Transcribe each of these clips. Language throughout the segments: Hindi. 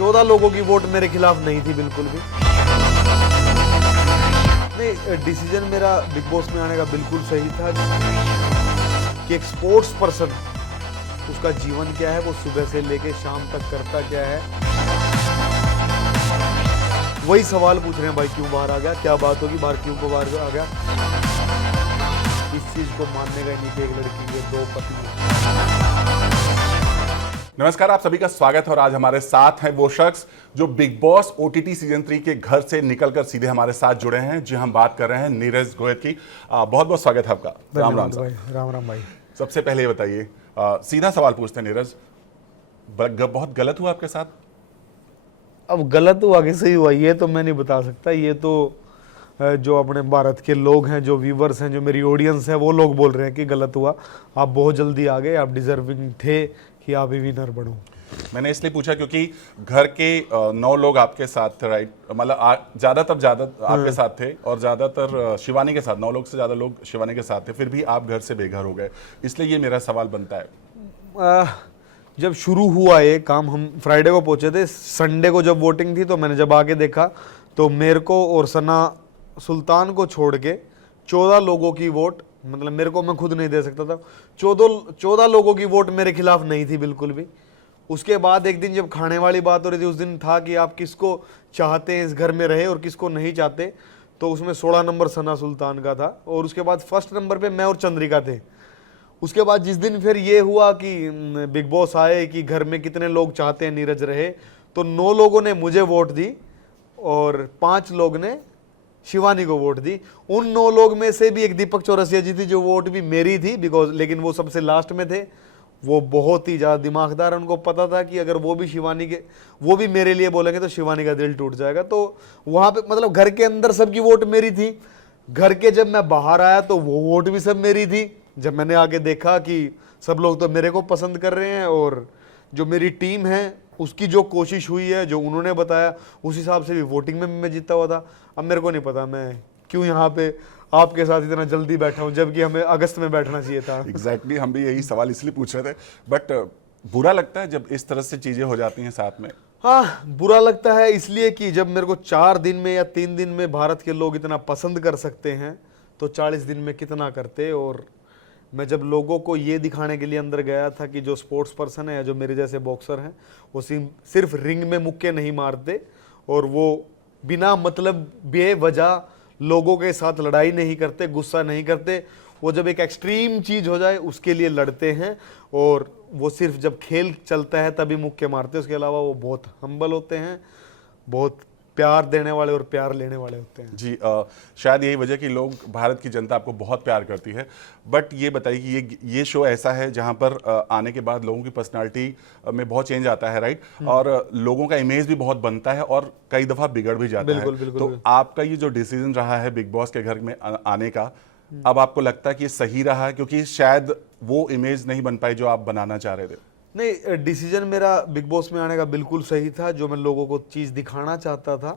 14 लोगों की वोट मेरे खिलाफ नहीं थी बिल्कुल भी। नहीं, डिसीजन मेरा बिग बॉस में आने का बिल्कुल सही था कि एक स्पोर्ट्स पर्सन, उसका जीवन क्या है, वो सुबह से लेके शाम तक करता क्या है। वही सवाल पूछ रहे हैं भाई, क्यों बाहर आ गया, क्या बात होगी बाहर, क्यों बाहर आ गया। इस चीज को मानने का नहीं कि एक लड़की के 2 पति हैं। नमस्कार, आप सभी का स्वागत है और आज हमारे साथ हैं वो शख्स जो बिग बॉस ओटीटी सीजन 3 के घर से निकलकर सीधे हमारे साथ जुड़े हैं। जी, हम बात कर रहे हैं नीरज गोयल की। बहुत बहुत स्वागत है आपका। राम राम भाई, राम राम भाई। सबसे पहले ये बताइए, सीधा सवाल पूछते हैं नीरज, बहुत गलत हुआ आपके साथ? अब गलत हुआ कि सही हुआ ये तो मैं नहीं बता सकता। ये तो जो अपने भारत के लोग हैं, जो व्यूवर्स हैं, जो मेरी ऑडियंस है, वो लोग बोल रहे हैं कि गलत हुआ। आप बहुत जल्दी आ गए, आप डिजर्विंग थे कि आप ही विनर बनो। मैंने इसलिए पूछा क्योंकि घर के 9 लोग आपके साथ थे, राइट? मतलब ज्यादातर आपके साथ थे और ज्यादातर शिवानी के साथ, 9 लोग से ज्यादा लोग शिवानी के साथ थे, फिर भी आप घर से बेघर हो गए। इसलिए ये मेरा सवाल बनता है। जब शुरू हुआ ये काम, हम फ्राइडे को पहुंचे थे, संडे को जब वोटिंग थी तो मैंने जब आके देखा तो मेरे को और सना सुल्तान को छोड़ के 14 लोगों की वोट, मतलब मेरे को, मैं खुद नहीं दे सकता था, 14 लोगों की वोट मेरे खिलाफ नहीं थी बिल्कुल भी। उसके बाद एक दिन जब खाने वाली बात हो रही थी, उस दिन था कि आप किसको चाहते हैं इस घर में रहे और किसको नहीं चाहते, तो उसमें 16 नंबर सना सुल्तान का था और उसके बाद फर्स्ट नंबर पे मैं और चंद्रिका थे। उसके बाद जिस दिन फिर ये हुआ कि बिग बॉस आए कि घर में कितने लोग चाहते हैं नीरज रहे, तो 9 लोगों ने मुझे वोट दी और 5 लोग ने शिवानी को वोट दी। उन 9 लोग में से भी एक दीपक चौरसिया जी थी जो वोट भी मेरी थी, बिकॉज, लेकिन वो सबसे लास्ट में थे। वो बहुत ही ज़्यादा दिमागदार, उनको पता था कि अगर वो भी मेरे लिए बोलेंगे तो शिवानी का दिल टूट जाएगा। तो वहाँ पे मतलब घर के अंदर सबकी वोट मेरी थी। घर के जब मैं बाहर आया तो वो वोट भी सब मेरी थी। जब मैंने आगे देखा कि सब लोग तो मेरे को पसंद कर रहे हैं और जो मेरी टीम है उसकी जो कोशिश हुई है, जो उन्होंने बताया, उस हिसाब से भी वोटिंग में मैं जीता हुआ था। अब मेरे को नहीं पता मैं क्यों यहाँ पे आपके साथ इतना जल्दी बैठा हूँ, जबकि हमें अगस्त में बैठना चाहिए था। एग्जैक्टली, हम भी यही सवाल इसलिए पूछ रहे थे। बट बुरा लगता है जब इस तरह से चीजें हो जाती हैं साथ में? हाँ, बुरा लगता है इसलिए कि जब मेरे को 4 दिन में या 3 दिन में भारत के लोग इतना पसंद कर सकते हैं तो 40 दिन में कितना करते। और मैं जब लोगों को ये दिखाने के लिए अंदर गया था कि जो स्पोर्ट्स पर्सन है, जो मेरे जैसे बॉक्सर हैं, वो सिर्फ रिंग में मुक्के नहीं मारते और वो बिना मतलब बेवजह लोगों के साथ लड़ाई नहीं करते, गुस्सा नहीं करते। वो जब एक एक्सट्रीम चीज हो जाए उसके लिए लड़ते हैं और वो सिर्फ जब खेल चलता है तभी मुक्के मारते हैं। उसके अलावा वो बहुत हम्बल होते हैं, बहुत प्यार देने वाले और प्यार लेने वाले होते हैं। जी, शायद यही वजह कि लोग, भारत की जनता आपको बहुत प्यार करती है। बट ये बताइए कि ये शो ऐसा है जहां पर आने के बाद लोगों की पर्सनालिटी में बहुत चेंज आता है, राइट? और लोगों का इमेज भी बहुत बनता है और कई दफा बिगड़ भी जाता है। तो आपका ये जो डिसीजन रहा है बिग बॉस के घर में आने का, अब आपको लगता है कि ये सही रहा है? क्योंकि शायद वो इमेज नहीं बन पाई जो आप बनाना चाह रहे थे। नहीं, डिसीजन मेरा बिग बॉस में आने का बिल्कुल सही था। जो मैं लोगों को चीज़ दिखाना चाहता था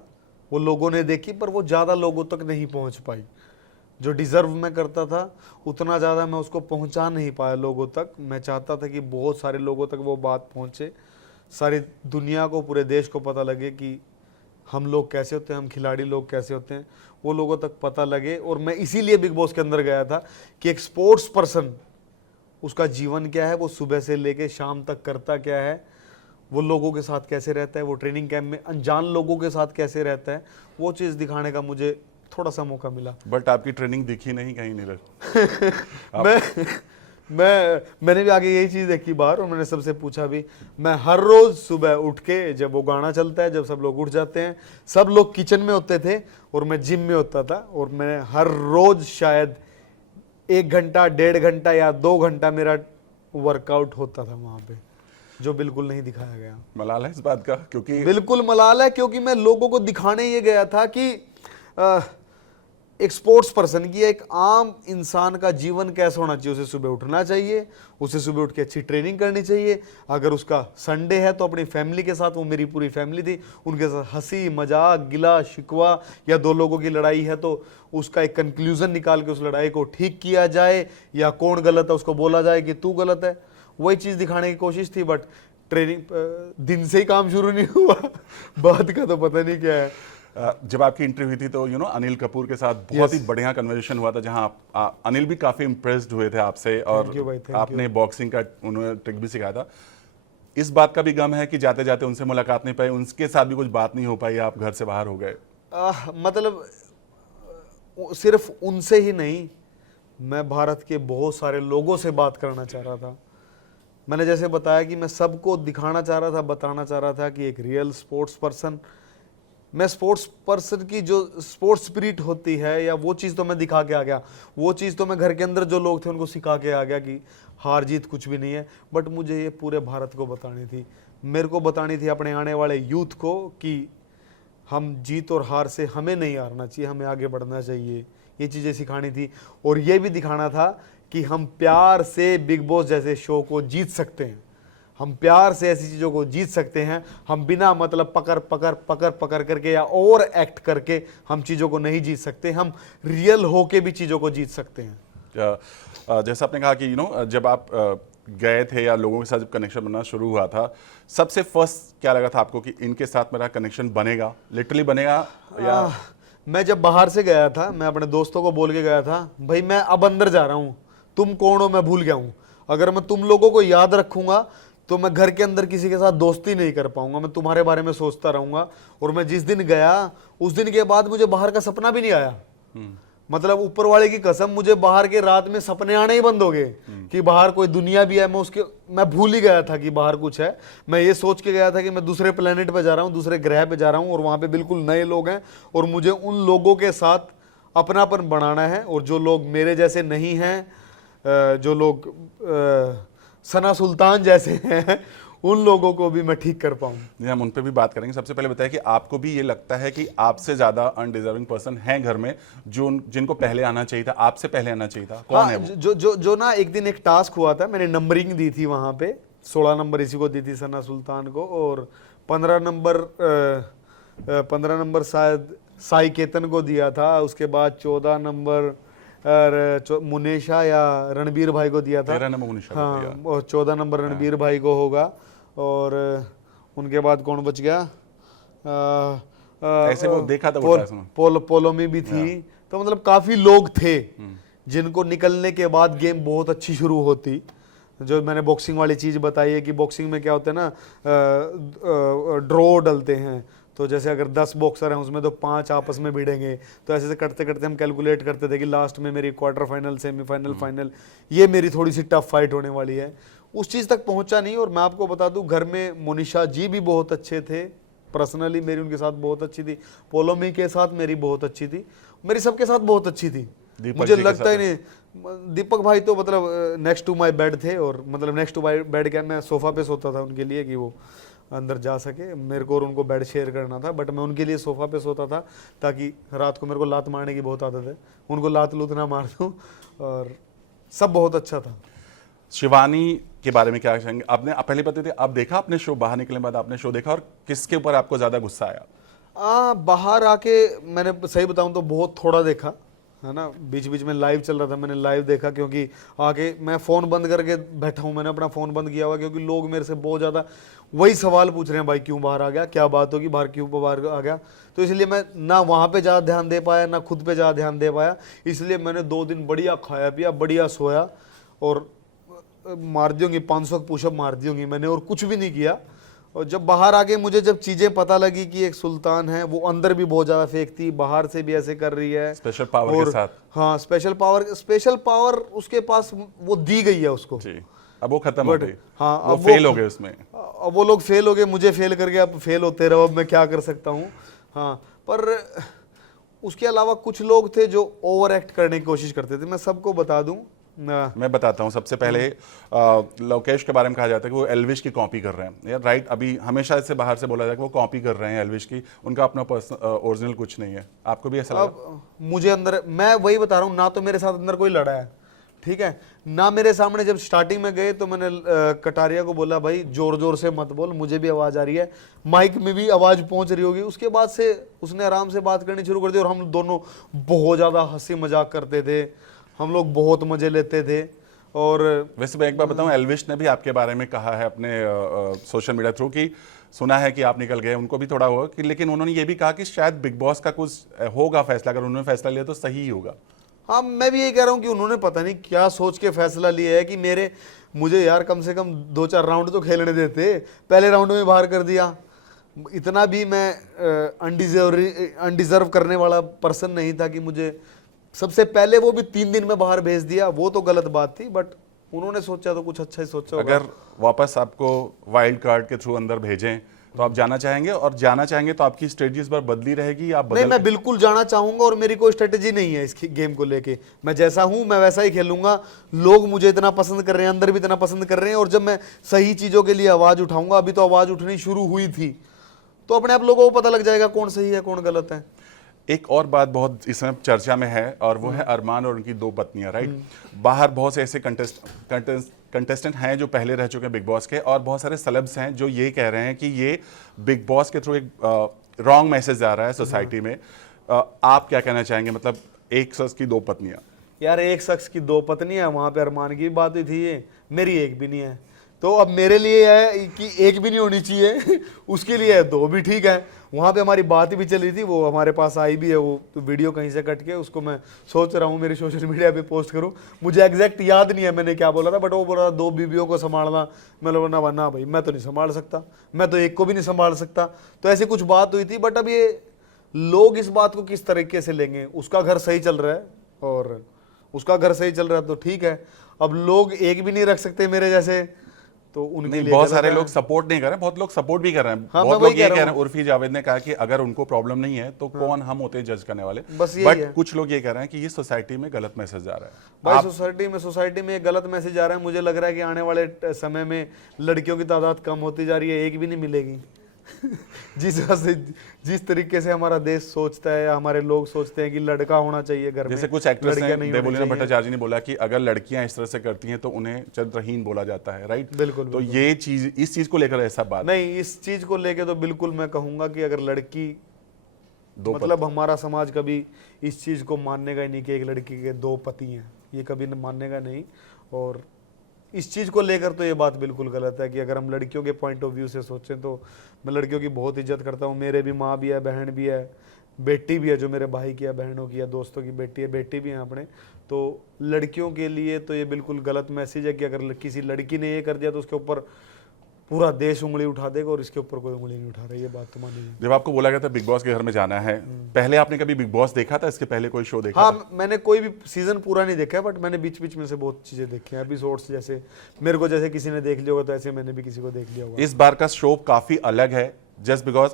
वो लोगों ने देखी, पर वो ज़्यादा लोगों तक नहीं पहुंच पाई। जो डिज़र्व मैं करता था उतना ज़्यादा मैं उसको पहुंचा नहीं पाया लोगों तक। मैं चाहता था कि बहुत सारे लोगों तक वो बात पहुंचे, सारी दुनिया को, पूरे देश को पता लगे कि हम लोग कैसे होते हैं, हम खिलाड़ी लोग कैसे होते हैं, वो लोगों तक पता लगे। और मैं इसीलिए बिग बॉस के अंदर गया था कि एक स्पोर्ट्स पर्सन, उसका जीवन क्या है, वो सुबह से लेके शाम तक करता क्या है, वो लोगों के साथ कैसे रहता है, वो ट्रेनिंग कैंप में अनजान लोगों के साथ कैसे रहता है, वो चीज़ दिखाने का मुझे थोड़ा सा मौका मिला। बट आपकी ट्रेनिंग दिखी नहीं कहीं नीरज। मैंने भी आगे यही चीज़ देखी बाहर और मैंने सबसे पूछा भी। मैं हर रोज़ सुबह उठ के, जब वो गाना चलता है, जब सब लोग उठ जाते हैं, सब लोग किचन में होते थे और मैं जिम में होता था, और मैं हर रोज़ शायद 1 घंटा, 1.5 घंटा या 2 घंटा मेरा वर्कआउट होता था वहाँ पे, जो बिल्कुल नहीं दिखाया गया। मलाल है इस बात का? क्योंकि बिल्कुल मलाल है, क्योंकि मैं लोगों को दिखाने ये गया था कि एक स्पोर्ट्स पर्सन की, एक आम इंसान का जीवन कैसा होना चाहिए। उसे सुबह उठना चाहिए, उसे सुबह उठ के अच्छी ट्रेनिंग करनी चाहिए। अगर उसका संडे है तो अपनी फैमिली के साथ, वो मेरी पूरी फैमिली थी, उनके साथ हंसी मजाक, गिला शिकवा, या 2 लोगों की लड़ाई है तो उसका एक कंक्लूजन निकाल के उस लड़ाई को ठीक किया जाए, या कौन गलत है उसको बोला जाए कि तू गलत है। वही चीज़ दिखाने की कोशिश थी। बट ट्रेनिंग दिन से ही काम शुरू नहीं हुआ बाद का तो पता नहीं क्या है। जब आपकी इंटरव्यू हुई थी तो अनिल कपूर के साथ बहुत ही बढ़िया कन्वर्सेशन हुआ था, जहां अनिल भी काफी इम्प्रेस्ड हुए थे आपसे और Thank you भाई, thank आपने बॉक्सिंग का उन्होंने ट्रिक भी सिखाया था। इस बात का भी गम है कि जाते जाते उनसे मुलाकात नहीं पाई, उनके साथ भी कुछ बात नहीं हो पाई, आप घर से बाहर हो गए? मतलब सिर्फ उनसे ही नहीं, मैं भारत के बहुत सारे लोगों से बात करना चाह रहा था। मैंने जैसे बताया कि मैं सबको दिखाना चाह रहा था, बताना चाह रहा था कि एक रियल स्पोर्ट्स पर्सन, मैं स्पोर्ट्स पर्सन की जो स्पोर्ट्स स्पिरिट होती है या वो चीज़ तो मैं दिखा के आ गया, वो चीज़ तो मैं घर के अंदर जो लोग थे उनको सिखा के आ गया कि हार जीत कुछ भी नहीं है। बट मुझे ये पूरे भारत को बतानी थी, मेरे को बतानी थी अपने आने वाले यूथ को कि हम जीत और हार से हमें नहीं हारना चाहिए, हमें आगे बढ़ना चाहिए, ये चीज़ें सिखानी थी। और ये भी दिखाना था कि हम प्यार से बिग बॉस जैसे शो को जीत सकते हैं, हम प्यार से ऐसी चीज़ों को जीत सकते हैं, हम बिना मतलब पकड़ करके या ओवर एक्ट करके हम चीज़ों को नहीं जीत सकते, हम रियल होके भी चीज़ों को जीत सकते हैं। जैसा आपने कहा कि जब आप गए थे या लोगों के साथ जब कनेक्शन बनना शुरू हुआ था, सबसे फर्स्ट क्या लगा था आपको कि इनके साथ मेरा कनेक्शन बनेगा, लिटरली बनेगा? या मैं जब बाहर से गया था, मैं अपने दोस्तों को बोल के गया था, भाई मैं अब अंदर जा रहा हूँ, तुम कौन हो मैं भूल गया हूँ, अगर मैं तुम लोगों को याद रखूंगा तो मैं घर के अंदर किसी के साथ दोस्ती नहीं कर पाऊंगा, मैं तुम्हारे बारे में सोचता रहूंगा। और मैं जिस दिन गया उस दिन के बाद मुझे बाहर का सपना भी नहीं आया, मतलब ऊपर वाले की कसम, मुझे बाहर के रात में सपने आने ही बंद हो गए कि बाहर कोई दुनिया भी है। मैं भूल ही गया था कि बाहर कुछ है। मैं ये सोच के गया था कि मैं दूसरे प्लेनेट पे जा रहा हूँ, दूसरे ग्रह पे जा रहा हूँ और वहां पे बिल्कुल नए लोग हैं और मुझे उन लोगों के साथ अपनापन बनाना है। और जो लोग मेरे जैसे नहीं हैं, जो लोग सना सुल्तान जैसे हैं, उन लोगों को भी मैं ठीक कर पाऊँ। हम उन पे भी बात करेंगे। सबसे पहले बताया कि आपको भी ये लगता है कि आपसे ज्यादा अनडिजर्विंग पर्सन हैं घर में जिनको पहले आना चाहिए था, आपसे पहले आना चाहिए था? कौन है वो? जो ना एक दिन एक टास्क हुआ था, मैंने नंबरिंग दी थी वहां पे, 16 नंबर इसी को दी थी सना सुल्तान को, और 15 नंबर शायद साई केतन को दिया था, उसके बाद 14 नंबर मुनेशा या रणबीर भाई को दिया था। 13 नंबर मुनीषा को दिया। हाँ, और 14 नंबर रणबीर भाई को होगा, और उनके बाद कौन बच गया? ऐसे वो देखा था वो पोलोमी भी थी। तो मतलब काफी लोग थे जिनको निकलने के बाद गेम बहुत अच्छी शुरू होती। जो मैंने बॉक्सिंग वाली चीज बताई है कि बॉक्सिंग में क्या होता है ना, ड्रॉ डलते हैं, तो जैसे अगर 10 बॉक्सर हैं उसमें तो 5 आपस में भिड़ेंगे, तो ऐसे करते करते हम कैलकुलेट करते थे कि लास्ट में मेरी क्वार्टर फाइनल, सेमीफाइनल, फाइनल, ये मेरी थोड़ी सी टफ फाइट होने वाली है। उस चीज़ तक पहुंचा नहीं। और मैं आपको बता दूं, घर में मोनिशा जी भी बहुत अच्छे थे, पर्सनली मेरी उनके साथ बहुत अच्छी थी, पोलोमी के साथ मेरी बहुत अच्छी थी, मेरी सबके साथ बहुत अच्छी थी। मुझे लगता ही नहीं, दीपक भाई तो मतलब नेक्स्ट टू माई बेड थे, और मतलब नेक्स्ट टू माई बेड क्या, मैं सोफा पे सोता था उनके लिए कि वो अंदर जा सके, मेरे को और उनको बेड शेयर करना था, बट मैं उनके लिए सोफा पे सोता था ताकि रात को मेरे को लात मारने की बहुत आदत है, उनको लात लूत ना मार दूं, और सब बहुत अच्छा था। शिवानी के बारे में क्या कहेंगे? आपने पहले पता थे, आप देखा आपने शो, बाहर निकलने के बाद आपने शो देखा, और किसके ऊपर आपको ज्यादा गुस्सा आया? बाहर आके मैंने सही बताऊं तो बहुत थोड़ा देखा है ना, बीच बीच में लाइव चल रहा था, मैंने लाइव देखा, क्योंकि आके मैं फ़ोन बंद करके बैठा हूँ, मैंने अपना फ़ोन बंद किया हुआ, क्योंकि लोग मेरे से बहुत ज़्यादा वही सवाल पूछ रहे हैं, भाई क्यों बाहर आ गया, क्या बात होगी, बाहर क्यों बाहर आ गया। तो इसलिए मैं ना वहाँ पे ज़्यादा ध्यान दे पाया, ना खुद पे ज़्यादा ध्यान दे पाया। इसलिए मैंने 2 दिन बढ़िया खाया पिया, बढ़िया सोया, और मार दी होंगी 500 पुशअप मार दी होंगी मैंने, और कुछ भी नहीं किया। और जब बाहर आके मुझे जब चीजें पता लगी कि एक सुल्तान है, वो अंदर भी बहुत ज्यादा फेक थी, बाहर से भी ऐसे कर रही है, स्पेशल पावर के साथ। हाँ, स्पेशल पावर उसके पास वो दी गई है उसको जी। अब वो खत्म हो गई। हाँ, अब वो फेल हो गए उसमें, अब वो लोग फेल हो गए, मुझे फेल करके अब फेल होते रहो, अब मैं क्या कर सकता हूँ। हाँ, पर उसके अलावा कुछ लोग थे जो ओवर एक्ट करने की कोशिश करते थे। मैं सबको बता दूं, मैं बताता हूं। सबसे पहले लोकेश के बारे में कहा जाता है कि वो एल्विश की कॉपी कर रहे हैं, यार राइट। अभी हमेशा इससे बाहर से बोला जाता है कि वो कॉपी कर रहे हैं एल्विश की, उनका अपना ओरिजिनल कुछ नहीं है। आपको भी ऐसा लगा? मुझे अंदर, मैं वही बता रहा हूँ, ना तो मेरे साथ अंदर कोई लड़ा है, ठीक है, ना मेरे सामने जब स्टार्टिंग में गए तो मैंने कटारिया को बोला, भाई जोर जोर से मत बोल, मुझे भी आवाज आ रही है, माइक में भी आवाज पहुंच रही होगी। उसके बाद से उसने आराम से बात करनी शुरू कर दी, और हम दोनों बहुत ज्यादा हंसी मजाक करते थे, हम लोग बहुत मजे लेते थे। और वैसे मैं एक बार बताऊं, एल्विश ने भी आपके बारे में कहा है अपने सोशल मीडिया थ्रू कि सुना है कि आप निकल गए, उनको भी थोड़ा हुआ कि, लेकिन उन्होंने ये भी कहा कि शायद बिग बॉस का कुछ होगा फैसला, अगर उन्होंने फैसला लिया तो सही ही होगा। हाँ, मैं भी यही कह रहा हूँ कि उन्होंने पता नहीं क्या सोच के फैसला लिया है कि मुझे यार कम से कम 2-4 राउंड तो खेलने देते। पहले राउंड में बाहर कर दिया। इतना भी मैं अनडिजर्व करने वाला पर्सन नहीं था कि मुझे सबसे पहले वो भी 3 दिन में बाहर भेज दिया। वो तो गलत बात थी, बट उन्होंने सोचा तो कुछ अच्छा ही सोचा होगा। अगर वापस आपको वाइल्ड कार्ड के थ्रू अंदर भेजें तो आप जाना चाहेंगे, और जाना चाहेंगे तो आपकी स्ट्रेटजी इस बार बदली रहेगी या आप नहीं, मैं बिल्कुल जाना चाहूंगा और मेरी कोई स्ट्रेटेजी नहीं है इस गेम को लेके। मैं जैसा हूं मैं वैसा ही खेलूंगा। लोग मुझे इतना पसंद कर रहे हैं, अंदर भी इतना पसंद कर रहे हैं, और जब मैं सही चीजों के लिए आवाज उठाऊंगा, अभी तो आवाज उठनी शुरू हुई थी, तो अपने आप लोगों को पता लग जाएगा कौन सही है कौन गलत है। एक और बात बहुत इस समय चर्चा में है, और वो है अरमान और उनकी 2 पत्नियां, राइट। बाहर बहुत से ऐसे कंटेस्टेंट हैं जो पहले रह चुके हैं बिग बॉस के, और बहुत सारे सेलेब्स हैं जो ये कह रहे हैं कि ये बिग बॉस के थ्रू एक रॉन्ग मैसेज आ रहा है सोसाइटी में। आप क्या कहना चाहेंगे, मतलब एक शख्स की 2 पत्नियां? यार, एक शख्स की 2 पत्नियां, वहां पे अरमान की बात हुई थी, ये मेरी एक भी नहीं है। तो अब मेरे लिए है कि एक भी नहीं होनी चाहिए उसके लिए है 2 भी ठीक है। वहाँ पे हमारी बात भी चल रही थी, वो हमारे पास आई भी है, वो तो वीडियो कहीं से कट के, उसको मैं सोच रहा हूँ मेरी सोशल मीडिया पे पोस्ट करूँ। मुझे एग्जैक्ट याद नहीं है मैंने क्या बोला था, बट वो बोला था 2 बीवियों को संभालना। मैं बोला ना भाई, मैं तो नहीं संभाल सकता, मैं तो एक को भी नहीं संभाल सकता। तो ऐसी कुछ बात हुई थी, बट अब ये लोग इस बात को किस तरीके से लेंगे। उसका घर सही चल रहा है और उसका घर सही चल रहा है तो ठीक है। अब लोग एक भी नहीं रख सकते मेरे जैसे, तो उनके लिए बहुत सारे लोग सपोर्ट नहीं कर रहे हैं, बहुत लोग सपोर्ट भी कर रहे हैं। हाँ, बहुत लोग ये कह रहे हैं, उर्फी जावेद ने कहा कि अगर उनको प्रॉब्लम नहीं है तो कौन हम होते हैं जज करने वाले। बट कुछ लोग ये कह रहे हैं कि ये सोसाइटी में गलत मैसेज आ रहा है। भाई, सोसाइटी में एक गलत मैसेज आ रहा है। मुझे लग रहा है कि आने वाले समय में लड़कियों की तादाद कम होती जा रही है, एक भी नहीं मिलेगी जिस तरीके से हमारा देश सोचता है या हमारे लोग सोचते हैं कि लड़का होना चाहिए घर में। जैसे कुछ एक्ट्रेस ने, देवलीना भट्टाचार्य ने बोला कि अगर लड़कियां इस तरह से करती हैं तो उन्हें चरित्रहीन बोला जाता है, राइट। बिल्कुल। तो ये चीज, इस चीज को लेकर ऐसा बात नहीं, इस चीज को लेकर तो बिल्कुल मैं कहूंगा कि अगर लड़की, मतलब हमारा समाज कभी इस चीज को मानने का ही नहीं कि एक लड़की के 2 पति हैं, ये कभी मानने का नहीं। और इस चीज़ को लेकर तो ये बात बिल्कुल गलत है कि अगर हम लड़कियों के पॉइंट ऑफ व्यू से सोचें तो मैं लड़कियों की बहुत इज्जत करता हूँ। मेरे भी माँ भी है, बहन भी है, बेटी भी है, जो मेरे भाई की है, बहनों की है, दोस्तों की बेटी है, बेटी भी है अपने। तो लड़कियों के लिए तो ये बिल्कुल गलत मैसेज है कि अगर किसी लड़की ने ये कर दिया तो उसके ऊपर पूरा देश उंगली उठा देगा, और इसके ऊपर कोई उंगली नहीं उठा रहा है। ये बात तो मानी। जब आपको बोला गया था बिग बॉस के घर में जाना है, पहले आपने कभी बिग बॉस देखा था? इसके पहले कोई शो देखा था? हाँ, मैंने कोई भी सीजन पूरा नहीं देखा है, बट मैंने बीच बीच में से बहुत चीजें देखी हैं, एपिसोड्स। जैसे मेरे को जैसे किसी ने देख लिया होगा तो ऐसे मैंने भी किसी को देख लिया होगा। इस बार का शो काफी अलग है, जस्ट बिकॉज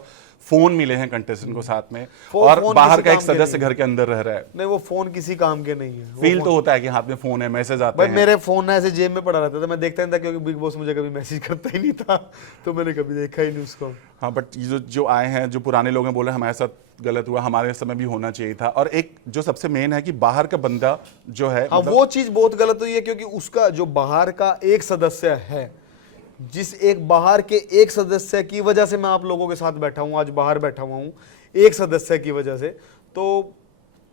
फोन मिले हैं कंटेस्टेंट को साथ में, और बाहर का एक सदस्य घर के अंदर रह रहा है। नहीं, वो फोन किसी काम के नहीं है। फील तो होता है कि हाथ में फोन है, मैसेज आते हैं। मेरे फोन ऐसे जेब में पड़ा रहता था, मैं देखता नहीं था, क्योंकि बिग बॉस मुझे कभी मैसेज करता ही नहीं था, तो मैंने कभी देखा ही नहीं उसको। हाँ, बट जो आए हैं, जो पुराने लोग हैं, बोले हमारे साथ गलत हुआ, हमारे समय भी होना चाहिए था। और एक जो सबसे मेन है कि बाहर का बंदा जो है, हाँ, वो चीज बहुत गलत हुई है, क्योंकि उसका जो बाहर का एक सदस्य है, जिस एक बाहर के एक सदस्य की वजह से मैं आप लोगों के साथ बैठा हूं, आज बाहर बैठा हुआ हूं, एक सदस्य की वजह से। तो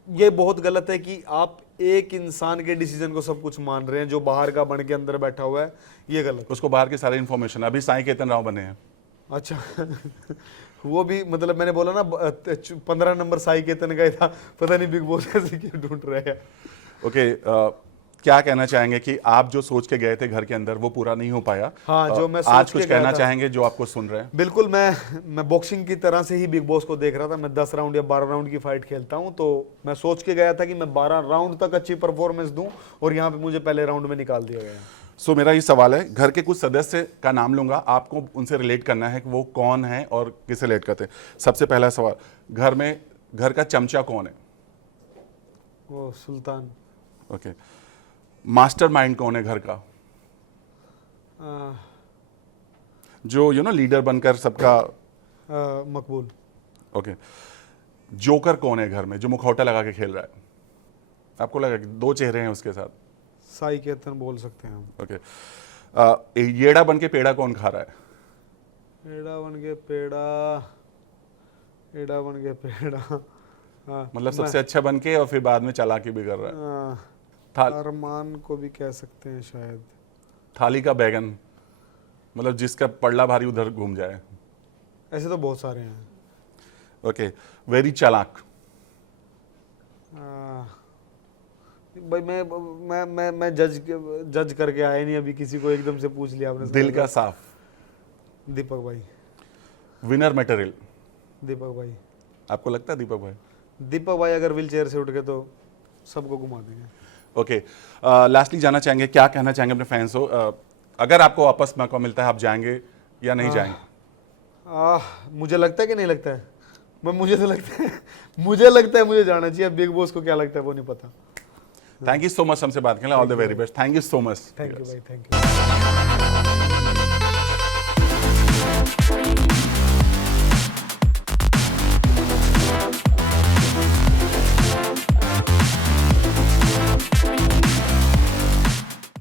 ये बहुत गलत है कि आप एक इंसान के डिसीजन को सब कुछ मान रहे हैं, जो बाहर का बन के अंदर बैठा हुआ है। ये गलत। उसको बाहर की सारी इन्फॉर्मेशन, अभी साई केतन राव बने हैं। अच्छा वो भी, मतलब मैंने बोला ना 15 नंबर साई केतन का ही था, पता नहीं बिग बॉस ऐसे क्यों ढूंढ रहे हैं। ओके, क्या कहना चाहेंगे कि आप जो सोच के गए थे घर के अंदर वो पूरा नहीं हो पाया? हाँ, जो मैं आज कुछ कहना चाहेंगे जो आपको सुन रहे हैं? बिल्कुल, मैं बॉक्सिंग की तरह से ही बिग बॉस को देख रहा था। मैं 10 राउंड या 12 राउंड की फाइट खेलता हूं, तो मैं सोच के गया था कि मैं 12 राउंड तक अच्छी परफॉर्मेंस दूं, और यहाँ पे मुझे पहले राउंड में निकाल दिया गया। सो मेरा ये सवाल है, घर के कुछ सदस्य का नाम लूंगा, आपको उनसे रिलेट करना है कि वो कौन है और किसे रिलेट करते हैं। सबसे पहला सवाल, घर का चमचा कौन है? वो सुल्तान। ओके, मास्टर माइंड कौन है घर का? जो लीडर बनकर सबका? मकबूल। ओके, जोकर कौन है घर में, जो मुखौटा लगा के खेल रहा है? आपको लगा कि 2 चेहरे हैं उसके साथ? साई केतन बोल सकते हैं हम। ओके, येड़ा बन के पेड़ा कौन खा रहा है? एड़ा बन के पेड़ा, एड़ा बन के पेड़ा। मतलब सबसे अच्छा बन के और फिर बाद में चालाकी भी कर रहा है। अरमान को भी कह सकते हैं शायद। थाली का बैगन, मतलब जिसका पड़ला भारी उधर घूम जाए। ऐसे तो बहुत सारे हैं। ओके, वेरी चालाक। भाई मैं जज करके आया नहीं अभी, किसी को एकदम से पूछ लिया आपने। दिल का साफ। दीपक भाई। Winner material. दीपक भाई। आपको लगता है दीपक भाई? दीपक भाई अगर व्हील चेयर से उठ गए तो सबको घुमा देंगे। ओके, लास्टली जाना चाहेंगे, क्या कहना चाहेंगे अपने फैंस को? अगर आपको वापस मौका मिलता है, आप जाएंगे या नहीं जाएंगे? मुझे लगता है कि नहीं लगता है, मुझे तो लगता है मुझे लगता है मुझे जाना चाहिए। बिग बॉस को क्या लगता है वो नहीं पता। थैंक यू सो मच हमसे बात करने, all the very best. Thank you so much. Thank you भाई, थैंक यू।